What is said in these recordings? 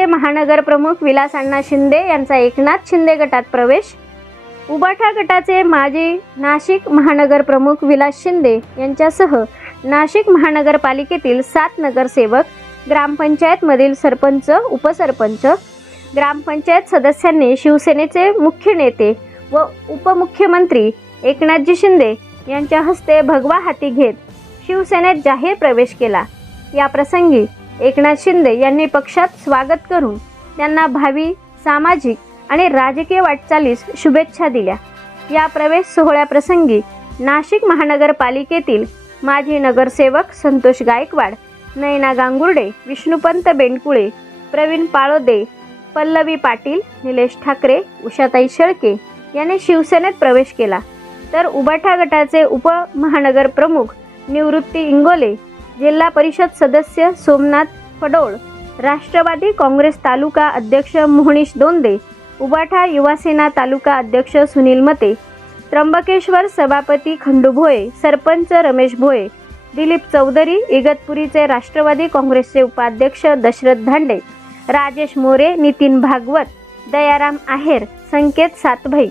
गटाचे महानगर प्रमुख विलास अण्णा शिंदे यांचा एकनाथ शिंदे गटात प्रवेश. उबाठा गटाचे माजी नाशिक महानगर प्रमुख विलास शिंदे यांच्यासह नाशिक महानगरपालिकेतील सात नगरसेवक ग्रामपंचायतमधील सरपंच उपसरपंच ग्रामपंचायत सदस्यांनी शिवसेनेचे मुख्य नेते व उपमुख्यमंत्री एकनाथजी शिंदे यांच्या हस्ते भगवा हाती घेत शिवसेनेत जाहीर प्रवेश केला. या प्रसंगी एकनाथ शिंदे यांनी पक्षात स्वागत करून त्यांना भावी सामाजिक आणि राजकीय वाटचालीस शुभेच्छा दिल्या. या प्रवेश सोहळ्याप्रसंगी नाशिक महानगरपालिकेतील माजी नगरसेवक संतोष गायकवाड नयना गांगुर्डे विष्णुपंत बेंडकुळे प्रवीण पाळोदे पल्लवी पाटील निलेश ठाकरे उषाताई शेळके यांनी शिवसेनेत प्रवेश केला. तर उबाठा गटाचे उपमहानगर प्रमुख निवृत्ती इंगोले जिल्हा परिषद सदस्य सोमनाथ फडोळ राष्ट्रवादी काँग्रेस तालुका अध्यक्ष मोहनीश दोंदे उबाठा युवासेना तालुका अध्यक्ष सुनील मते त्र्यंबकेश्वर सभापती खंडू भोये सरपंच रमेश भोये दिलीप चौधरी इगतपुरीचे राष्ट्रवादी काँग्रेसचे उपाध्यक्ष दशरथ धांडे राजेश मोरे नितीन भागवत दयाराम आहेर संकेत सातभाई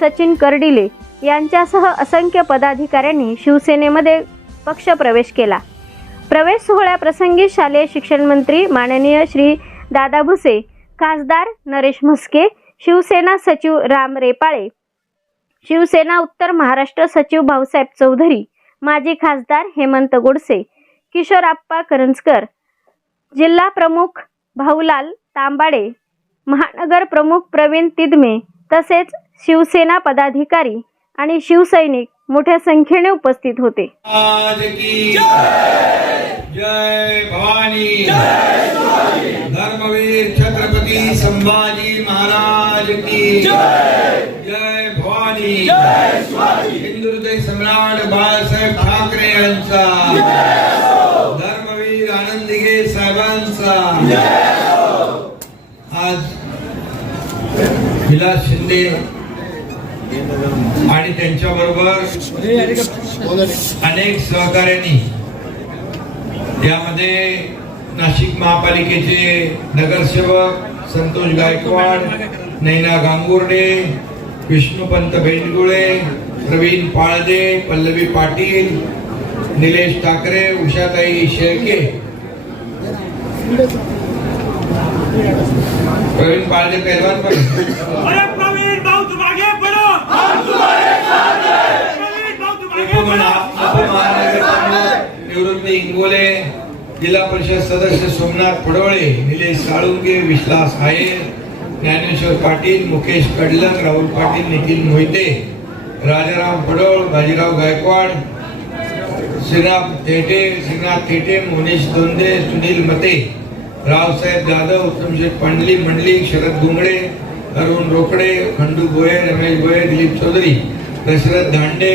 सचिन कर्डिले यांच्यासह असंख्य पदाधिकाऱ्यांनी शिवसेनेमध्ये पक्षप्रवेश केला. प्रवेश सोहळ्याप्रसंगी शालेय शिक्षण मंत्री माननीय श्री दादा भुसे खासदार नरेश म्हस्के शिवसेना सचिव राम रेपाळे शिवसेना उत्तर महाराष्ट्र सचिव भाऊसाहेब चौधरी माजी खासदार हेमंत गोडसे किशोर आप्पा करंजकर जिल्हा प्रमुख भाऊलाल तांबाडे महानगर प्रमुख प्रवीण तिदमे तसेच शिवसेना पदाधिकारी आणि शिवसैनिक मोठ्या संख्येने उपस्थित होते. आज की धर्मवीर छत्रपती संभाजी महाराज की जय भवानी। हिंदुहृदय सम्राट बाळासाहेब ठाकरे यांचा। धर्मवीर आनंदिगे साहेबांचा। आज विलास शिंदे आणि त्यांच्या बरोबर अनेक सहकार्यांनी यामध्ये नाशिक महापालिकेचे नगरसेवक संतोष गायकवाड नैना गांगुर्डे विष्णुपंत भेंडगुळे प्रवीण पाळदे पल्लवी पाटील निलेश ठाकरे उषाताई शेळके. प्रवीण पाळदे पहलवान पण. निवृत्ती इंगोले. जिल्हा परिषद सदस्य सोमनाथ पडोळे निलेश साळुंगे विश्वास आयर ज्ञानेश्वर पाटील मुकेश कडलक राहुल पाटील नितीन मोहिते राजाराम पडोळ बाजीराव गायकवाड श्रीनाथ थेटे श्रीनाथ थेटे मोनीश दोंदे सुनील मते रावसाहेब जाधव उत्तमशेठ पांडली मंडली शरद गुंगडे अरुण रोकडे खंडू गोये रमेश गोये दिलीप चौधरी दशरथ धांडे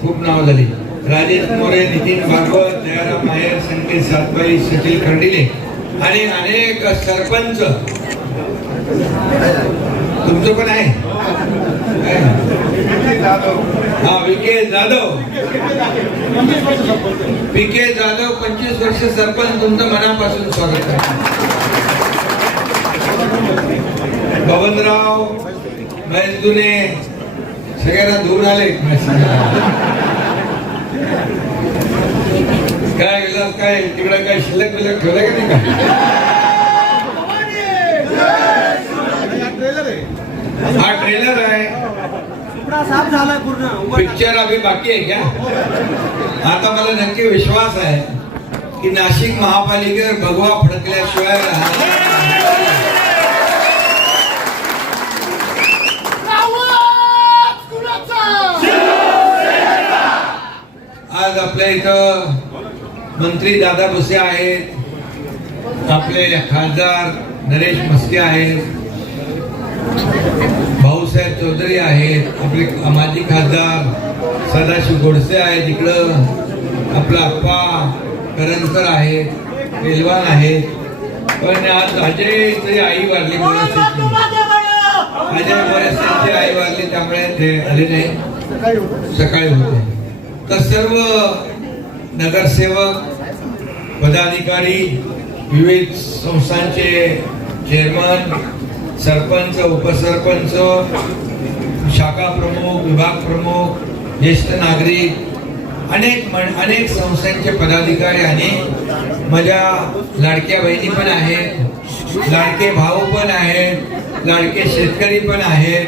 खूप नाव झाली. राजेश मोरे नितीन भागवत दयाराम नायर संकेत सातबाई सचिन खंडिले आणि अनेक सरपंच. तुमचं पण आहे? हा विके जाधव. विके जाधव पंचवीस वर्ष सरपंच. तुमचं मनापासून स्वागत आहे. बबनराव महेश दुने सगळ्यांना दूर आले. काय विलास काय? तिकडे काय शिल्लक बिलक ठेवलं का नाही? का हा ट्रेलर आहे. साफ झाला पूर्ण पिक्चर अभी बाकी आहे क्या? आता मला नक्की विश्वास आहे की नाशिक महापालिकेवर भगवा फडकल्याशिवाय राहणार नाही. आज आपल्या इथं मंत्री दादा भुसे आहेत आपले खासदार नरेश मस्के आहेत भाऊसाहेब चौधरी आहेत आपले माजी खासदार सदाशिव गोडसे आहेत इकडं आपला अप्पा करंजकर आहेत पेलवान आहेत. पण आज तरी आई वारली अजय बरेच त्यांची आई वारली त्यामुळे ते आले नाही. सकाळी होते. तर सर्व नगरसेवक पदाधिकारी विविध संस्थांचे चेअरमन सरपंच उपसरपंच शाखा प्रमुख विभाग प्रमुख ज्येष्ठ नागरिक अनेक मन अनेक संस्थांचे पदाधिकारी आणि माझ्या लाडक्या बहिणी पण आहेत लाडके भाऊ पण आहेत लाडके शेतकरी पण आहेत.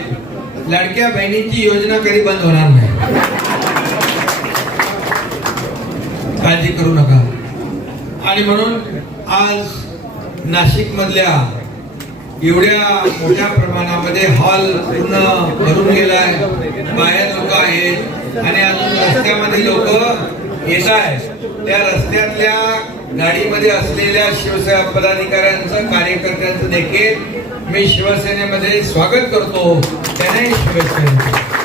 लाडक्या बहिणीची योजना कधी बंद होणार नाही? काळजी करू नका. आणि म्हणून आज नाशिक मधल्या एवढ्या मोठ्या प्रमाणामध्ये हॉल पूर्ण भरून गेलाय. बाहेर लोक आहेत आणि अजून रस्त्यामध्ये लोक येत आहेत. त्या रस्त्यातल्या गाडीमध्ये असलेल्या शिवसेना पदाधिकाऱ्यांचं कार्यकर्त्यांचं देखील मी शिवसेनेमध्ये स्वागत करतो. त्याने शिवसेनेचं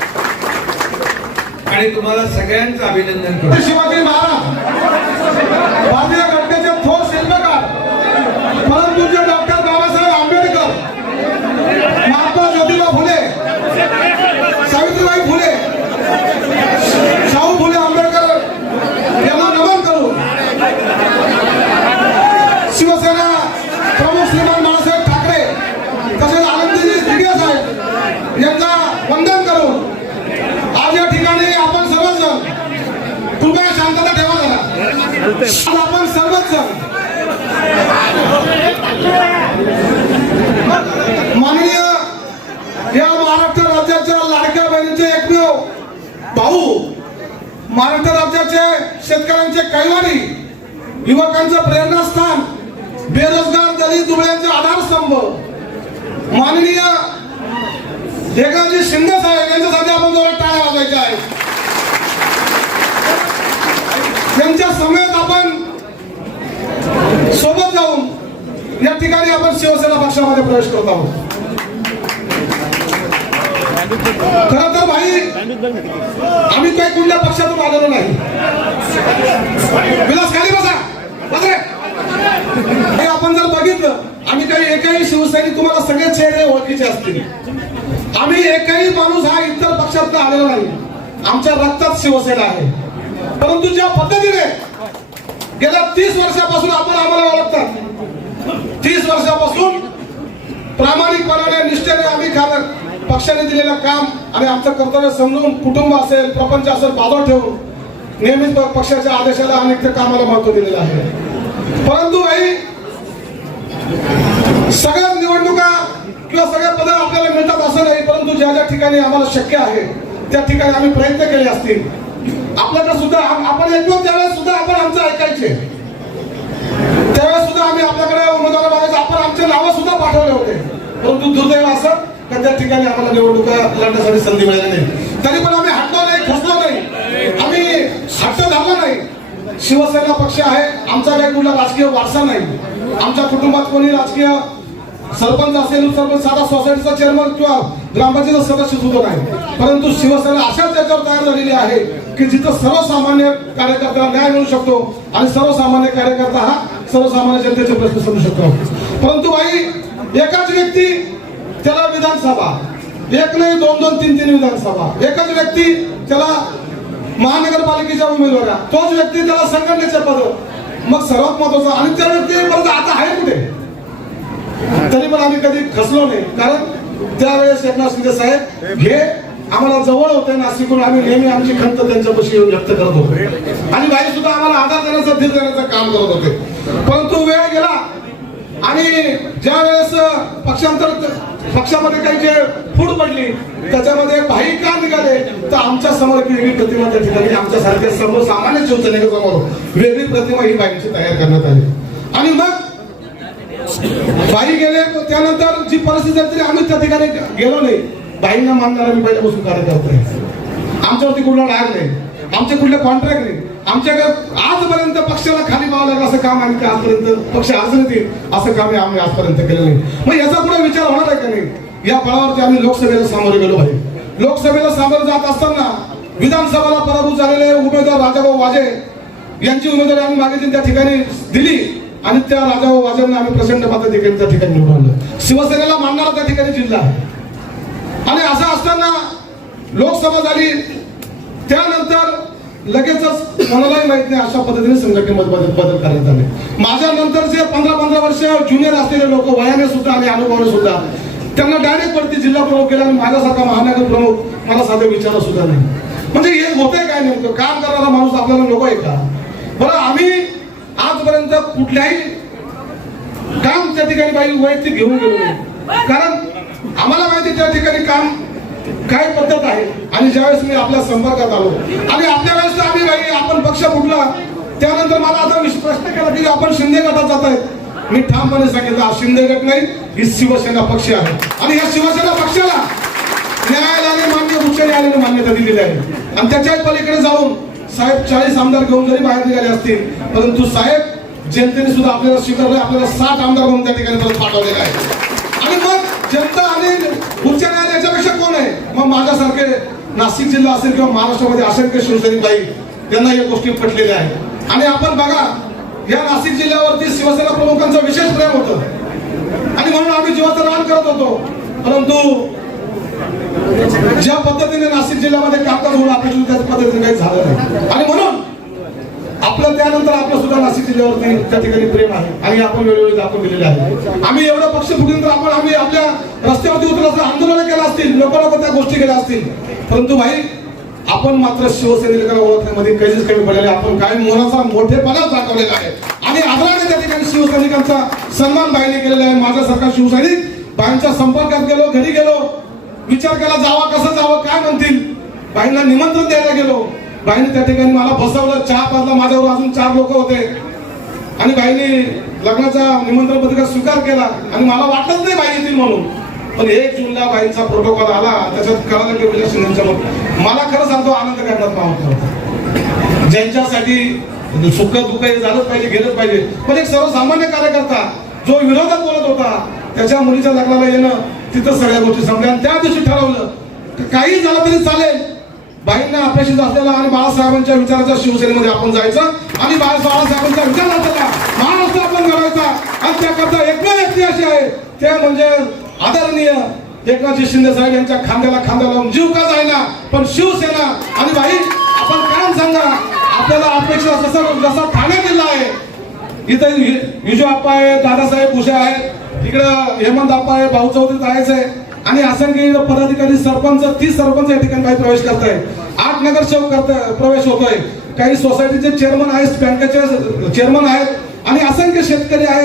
आणि तुम्हाला सगळ्यांचं अभिनंदन करतो. शिवाजी महाराज. आपण सर्वच माननीय या महाराष्ट्र राज्याच्या लाडक्या बहिणीचे एकमेव भाऊ महाराष्ट्र राज्याचे शेतकऱ्यांचे कैवारी युवकांचं प्रेरणास्थान बेरोजगार दलित दुबळ्यांचे आधारस्तंभ. माननीय एकनाथजी शिंदे साहेब यांच्यासाठी आपण जवळ टाळ्या वाजायच्या आहेत. त्यांच्या समेत आपण सोबत जाऊन या ठिकाणी आपण शिवसेना पक्षामध्ये प्रवेश करत आहोत. खर तर भाई आम्ही काही कुठल्या पक्षातून आलेलो नाही. विलास खाली बसा. हे आपण जर बघितलं आम्ही काही एकही शिवसैनिक तुम्हाला सगळे चेहरे ओळखीचे असतील. आम्ही एकही माणूस हा इतर पक्षात आलेला नाही. आमच्या रक्तात शिवसेना आहे. परंतु ज्या पद्धतीने गेल्या तीस वर्षापासून आपण आम्हाला ओळखतात तीस वर्षापासून प्रामाणिकपणाने निष्ठेने आम्ही खाल पक्षाने दिलेलं काम आणि आमचं कर्तव्य समजून कुटुंब असेल प्रपंच असेल बाजूला ठेवून नेहमीच पक्षाच्या आदेशाला आणि त्या कामाला महत्त्व दिलेलं आहे. परंतु आई सगळ्या निवडणुका किंवा सगळ्या पद आपल्याला मिळतात असं नाही परंतु ज्या ज्या ठिकाणी आम्हाला शक्य आहे त्या ठिकाणी आम्ही प्रयत्न केले असतील. आपल्याकडे सुद्धा आपण येतो त्यावेळेस सुद्धा आपण आमचं ऐकायचे. त्यावेळेस सुद्धा आम्ही आपल्याकडे उमेदवार मागायचे आपण आमचे नावं सुद्धा पाठवले होते. परंतु दुर्दैव असं का त्या ठिकाणी आम्हाला निवडणुका लढण्यासाठी संधी मिळाली नाही. तरी पण आम्ही हटलो नाही खसलो नाही. आम्ही हट्ट झाला नाही. शिवसेना पक्ष आहे आमचा काही कुठला राजकीय वारसा नाही. आमच्या कुटुंबात कोणी राजकीय सरपंच असेल सरपंच साधा सोसायटीचा चेअरमन किंवा ग्रामपंचायत सदस्य सुद्धा नाही. परंतु शिवसेना अशाच त्याच्यावर तयार झालेली आहे की जिथं सर्वसामान्य कार्यकर्त्याला न्याय मिळू शकतो आणि सर्वसामान्य कार्यकर्ता हा सर्वसामान्य जनतेचे प्रश्न समजू शकतो. परंतु बाई एकाच व्यक्ती त्याला विधानसभा. एक नाही दोन दोन तीन तीन विधानसभा. एकच व्यक्ती त्याला महानगरपालिकेच्या उमेदवारा. तोच व्यक्ती त्याला संघटनेचे पद. मग सर्वात महत्वाचं आणि त्या व्यक्ती परत आता आहे कुठे? आम्ही कधी खसलो नाही. कारण त्यावेळेस एकनाथ शिंदे साहेब हे आम्हाला जवळ होते नाशिकून आम्ही नेहमी आमची खंत त्यांच्यापाशी येऊन व्यक्त करत होतो. आणि भाई सुद्धा आम्हाला आधार देण्याचं धीर देण्याचं काम करत होते. परंतु वेळ गेला. आणि ज्या वेळेस पक्षांतर पक्षामध्ये काही जे फूट पडली त्याच्यामध्ये भाई का निघाले तर आमच्यासमोर एक वेगळी प्रतिमा त्या ठिकाणी आमच्यासारख्या सर्वसामान्य शिवसेनेच्या समोर वेगळी प्रतिमा ही बाईंची तयार करण्यात आली. आणि मग बाई गेले त्यानंतर जी परिस्थिती तरी आम्ही त्या ठिकाणी गेलो नाही. बाईंना मानणारा मी पहिल्यापासून कार्यकर्ता आहे. आमच्यावरती कुठला राग नाही. आमचे कुठले कॉन्ट्रॅक्ट नाही. आमच्याकडे आजपर्यंत पक्षाला खाली पाहावं लागलं असं काम आम्ही आजपर्यंत पक्ष अडचणीत येईल असं काम आम्ही आजपर्यंत केलं नाही. मग याचा पुढे विचार होणार आहे का नाही? या बळावरती आम्ही लोकसभेला सामोरे गेलो पाहिजे. लोकसभेला सामोरे जात असताना विधानसभेला पराभूत झालेले उमेदवार राजाभाऊ वाजे यांची उमेदवारी आम्ही मागितली त्या ठिकाणी दिली. आणि त्या राजा वाजांना आम्ही प्रचंड मताधिकारी त्या ठिकाणी निवडून शिवसेनेला मानणारा त्या ठिकाणी जिल्हा आहे. आणि असं असताना लोकसभा झाली त्यानंतर लगेचच कोणालाही माहीत नाही अशा पद्धतीने संघटनेमध्ये बदल बदल करण्यात आले. माझ्या नंतरचे पंधरा पंधरा वर्ष ज्युनियर असलेले लोक वयाने सुद्धा आणि अनुभवाने सुद्धा त्यांना डायरेक्ट वरती जिल्हा प्रमुख केला आणि माझ्यासारखा महानगर प्रमुख मला साधे विचार सुद्धा नाही. म्हणजे हे होतंय काय नेमकं? काम करणारा माणूस आपल्याला नको आहे का? बरं आम्ही आजपर्यंत कुठल्याही काम त्या ठिकाणी बाई वैयक्तिक घेऊन गेलो नाही. कारण आम्हाला माहिती त्या ठिकाणी काम काय पद्धत आहे. आणि ज्यावेळेस मी आपल्या संपर्कात आलो आणि आपल्या वेळेस तर आम्ही बाई आपण पक्ष फुटला. त्यानंतर मला आता प्रश्न केला की आपण शिंदे गटात जात आहेत. मी ठामपणे सांगितलं हा शिंदे गट नाही ही शिवसेना पक्ष आहे. आणि या शिवसेना पक्षाला न्यायालयाने मान्य उच्च न्यायालयाने मान्यता दिलेली आहे. आणि त्याच्या पलीकडे जाऊन साहेब चाळीस आमदार घेऊन जरी बाहेर निघाले असतील परंतु साहेब जनतेने सुद्धा आपल्याला स्वीकारलं आपल्याला साठ आमदार म्हणून त्या ठिकाणी परत पाठवलेलं आहे. आणि मग जनता आणि उच्च न्यायालयाच्यापेक्षा कोण आहे? मग माझ्यासारखे नाशिक जिल्हा असेल किंवा महाराष्ट्रामध्ये असंख्य शिवसैनिक बाई त्यांना या गोष्टी पटलेल्या आहेत. आणि आपण बघा या नाशिक जिल्ह्यावरती शिवसेना प्रमुखांचं विशेष प्रेम होतं. आणि म्हणून आम्ही जीवाचं रान करत होतो. परंतु ज्या पद्धतीने नाशिक जिल्ह्यामध्ये कामकाज होणं अपेक्षित त्याच पद्धतीने काही झालं नाही. आणि म्हणून आपलं त्यानंतर आपलं सुद्धा नाशिक जिल्ह्यावरती त्या ठिकाणी प्रेम आहे. आणि आपण वेळोवेळी दाखवून दिलेले आहे. आम्ही एवढं पक्ष फुटून तर आपण आम्ही आपल्या रस्त्यावरती उतरलं असं आंदोलन केलं असतील लोक लोक त्या गोष्टी केल्या असतील. परंतु भाई आपण मात्र शिवसैनिकाला ओळखण्यामध्ये काहीच कमी पडलेले आपण काय मोलाचा मोठेपणा दाखवलेला आहे. आणि आदराने त्या ठिकाणी शिवसैनिकांचा सन्मान बाईने केलेला आहे. माझ्यासारखा शिवसैनिक बाईंच्या संपर्कात गेलो घरी गेलो विचार केला जावा कसं जावं काय म्हणतील? बाईंना निमंत्रण द्यायला गेलो. बाईने त्या ठिकाणी मला बसवलं. चहा पाजला माझ्यावर अजून चार लोक होते. आणि बाईने लग्नाचा निमंत्रण पत्रिका स्वीकार केला. आणि मला वाटत नाही बाई येतील म्हणून. पण एक जूनला बाईंचा प्रोटोकॉल आला. त्याच्यात कळालं की विजय शिंदेच्या मला खरं सांगतो आनंद करण्यात मावत होता ज्यांच्यासाठी सुख दुःख हे झालंच पाहिजे गेलंच पाहिजे. पण एक सर्वसामान्य कार्यकर्ता जो विरोधात बोलत होता त्याच्या मुलीच्या लग्नाला येणं तिथं सगळ्या गोष्टी संपल्या. आणि त्या दिवशी ठरवलं काही झालं तरी चालेल. बाईंना अपेक्षित असलेला आणि बाळासाहेबांच्या विचाराच्या शिवसेनेमध्ये आपण जायचं आणि बाळासाहेबांचा विचार असलेला महाराष्ट्र आपण घडवायचा. आणि त्याकरता एकमेव व्यक्ती अशी आहे ते म्हणजे आदरणीय एकनाथजी शिंदे साहेब यांच्या खांद्याला खांदा लावून जीव का जायना पण शिवसेना आणि बाई आपण काय सांगा आपल्याला अपेक्षा जसं जसा ठाणे जिल्हा आहे इथं विजू आप्पा आहे दादासाहेब भुसे आहेत इकडं हेमंत आप्पा आहे भाऊ चौधरी आहेच आहे आणि असंख्य पदाधिकारी सरपंच तीस सरपंच या ठिकाणी काही प्रवेश करताय आठ नगरसेवक करता प्रवेश होतोय. काही सोसायटीचे चेअरमन आहेत बँकेचे चेअरमन आहेत आणि असंख्य शेतकरी आहेत.